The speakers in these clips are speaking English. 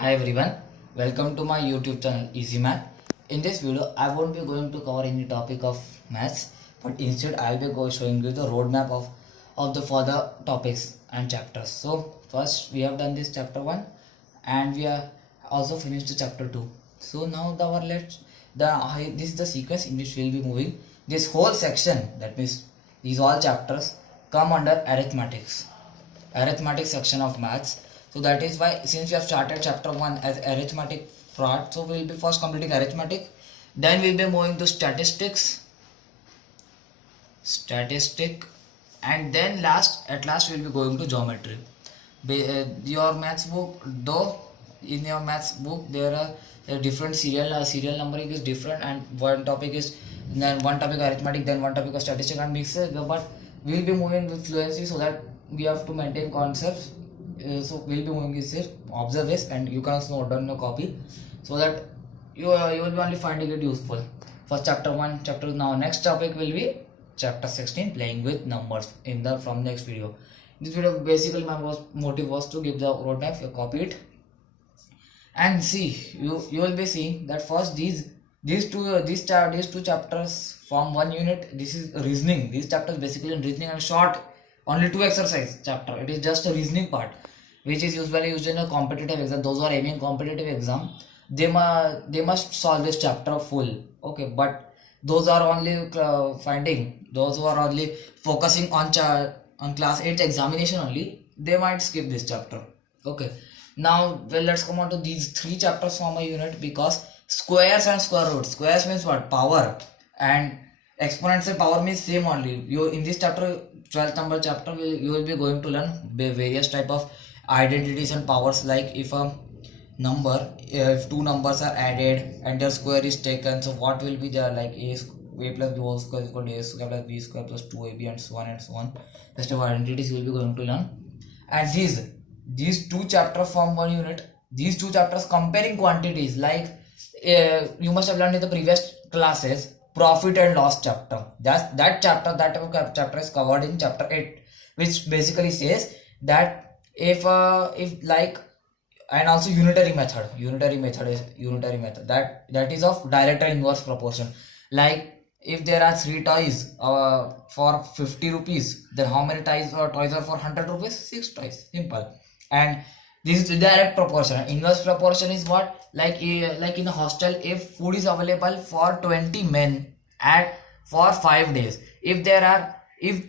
Hi everyone, welcome to my YouTube channel Easy Math. In this video, I won't be going to cover any topic of maths, but instead I'll be showing you the roadmap of the further topics and chapters. So first we have done this chapter 1 and we are also finished the chapter 2. So now this is the sequence in which we'll be moving. This whole section, that means these all chapters come under arithmetic section of maths. So that is why, since we have started chapter 1 as arithmetic part, so we will be first completing arithmetic, then we will be moving to statistic, and then at last we will be going to geometry. Your maths book, though in your maths book there are different serial numbering is different, and one topic arithmetic, then one topic of statistics and mixed, but we will be moving with fluency so that we have to maintain concepts. So we'll be moving this here, observe this, and you can also note down your copy so that you will be only finding it useful. First chapter 1, chapter 2. Now next topic will be chapter 16, playing with numbers, from next video. This video basically my motive was to give the roadmap. You copy it and see. You will be seeing that first these two chapters form one unit. This is reasoning. These chapters basically in reasoning and short, only 2 exercise chapter. It is just a reasoning part, which is usually used in a competitive exam. Those who are aiming competitive exam, they must solve this chapter full. Okay, but those are only those who are only focusing on class 8 examination only, they might skip this chapter. Okay, now let's come on to these 3 chapters from a unit, because squares and square roots. Squares means what? Power, and exponents and power means same only. You in this chapter, 12th number chapter, you will be going to learn various type of identities and powers, like if two numbers are added and their square is taken, so what will be there, like a plus b whole square is equal to a square plus b square plus 2ab and so on and so on. Such type of identities you will be going to learn. And these 2 chapters form one unit. These 2 chapters comparing quantities, like you must have learned in the previous classes, profit and loss chapter. That chapter is covered in chapter 8, which basically says that if like, and also unitary method that is of direct and inverse proportion. Like if there are 3 toys for 50 rupees, then how many toys are for 100 rupees? 6 toys. Simple. And this is direct proportion. Inverse proportion is what? Like in a hostel, if food is available for 20 men for 5 days, if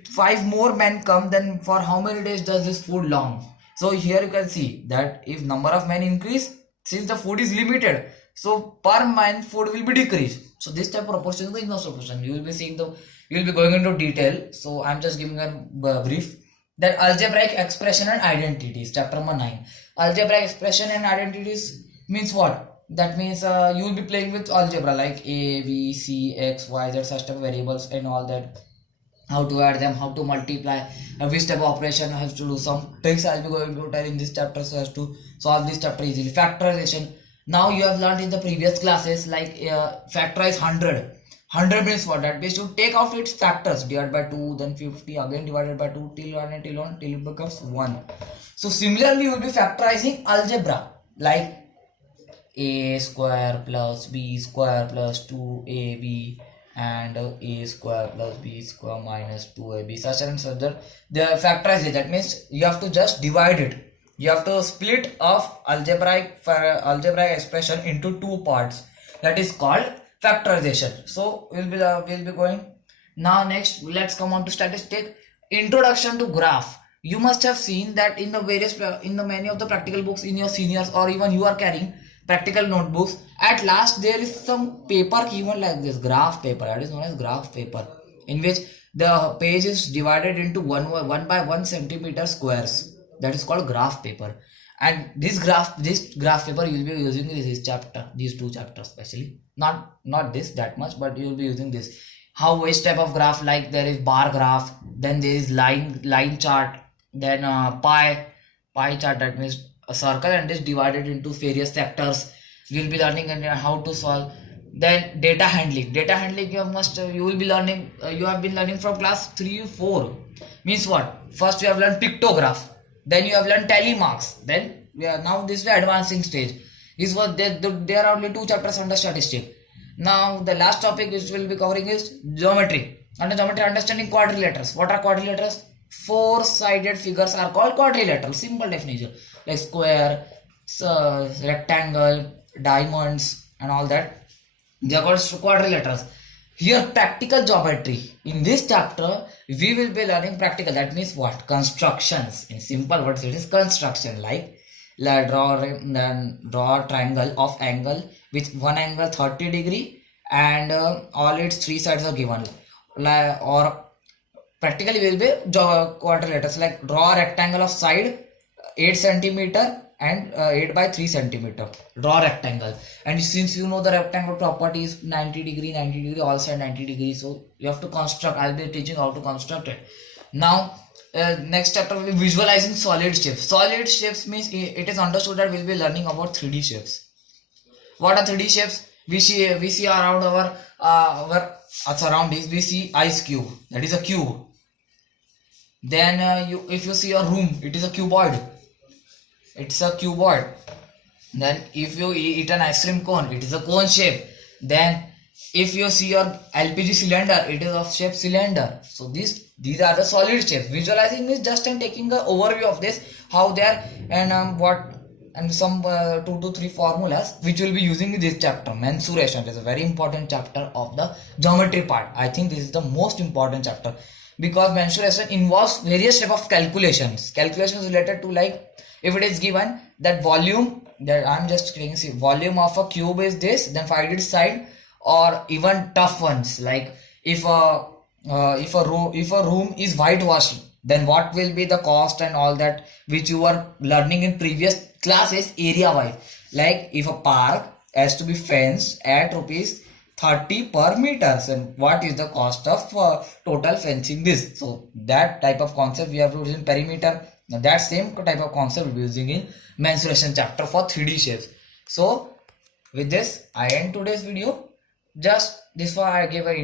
5 more men come, then for how many days does this food long? So here you can see that if number of men increase, since the food is limited, so per man food will be decreased. So this type of proportion is the inverse proportion. You will be going into detail. So I'm just giving a brief. Then algebraic expression and identities, chapter number 9. Algebraic expression and identities means what? That means you will be playing with algebra, like a, b, c, x, y, z, such type of variables and all that. How to add them, how to multiply, which type of operation you have to do. Some tricks I'll be going to tell in this chapter so as to solve this chapter easily. Factorization. Now you have learned in the previous classes, like factorize 100. 100 means what? That means you take out its factors, divide by 2, then 50, again divided by 2, till it becomes 1. So similarly you will be factorizing algebra, like a square plus b square plus 2ab and a square plus b square minus 2ab, such and such. They are factorized. That means you have to just divide it. You have to split off algebraic expression into 2 parts. That is called factorization. So we'll be going now. Next, let's come on to statistic. Introduction to graph. You must have seen that in the many of the practical books in your seniors, or even you are carrying practical notebooks, at last there is some paper given like this, graph paper. That is known as graph paper, in which the page is divided into 1 by 1 centimeter squares. That is called graph paper. And this graph paper you will be using in this chapter, these 2 chapters especially. Not this that much, but you will be using this. Which type of graph? Like there is bar graph, then there is line chart, then pie chart. That means a circle, and is divided into various sectors. You will be learning how to solve. Then data handling. You will be learning. You have been learning from class 3-4. Means what? First you have learned pictograph. Then you have learned tally marks. Then now this is the advancing stage. This was there are only 2 chapters under statistics. Now the last topic which we'll be covering is geometry. Under geometry, understanding quadrilaterals. What are quadrilaterals? 4-sided figures are called quadrilateral. Simple definition, like square, rectangle, diamonds, and all that. They are called quadrilaterals. Here, practical geometry. In this chapter, we will be learning practical. That means what? Constructions. In simple words, it is construction. Like draw a triangle of angle with one angle 30 degree and all its 3 sides are given. Or practically will be quadrilaterals, like draw a rectangle of side 8 centimeter and 8 by 3 centimeter. Draw rectangle, and since you know the rectangle property is 90 degree, all side 90 degrees, so you have to construct. I'll be teaching how to construct it. Now next chapter will be visualizing solid shapes. Solid shapes means it is understood that we'll be learning about 3D shapes. What are 3D shapes? We see around our surroundings. We see ice cube, that is a cube. Then if you see a room, it is a cuboid. It's a cuboid. Then if you eat an ice cream cone, it is a cone shape. Then if you see your LPG cylinder, it is of shape cylinder. So these are the solid shapes. Visualizing is just taking an overview of this, how they are, and some 2 to 3 formulas which will be using in this chapter. Mensuration is a very important chapter of the geometry part. I think this is the most important chapter because mensuration involves various type of calculations. Calculations related to, like, if it is given that volume, that I'm just saying, see, volume of a cube is this, then find its side, or even tough ones, like if a room is whitewashed, then what will be the cost and all that, which you were learning in previous classes area wise. Like if a park has to be fenced at rupees 30 per meter, and what is the cost of total fencing this. So that type of concept we have to use in perimeter. Now that same type of concept we will be using in mensuration chapter for 3D shapes. So with this I end today's video. Just this far I gave an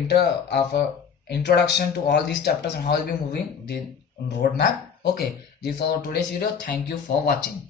introduction to all these chapters and how we'll be moving the roadmap. Okay, this is for today's video. Thank you for watching.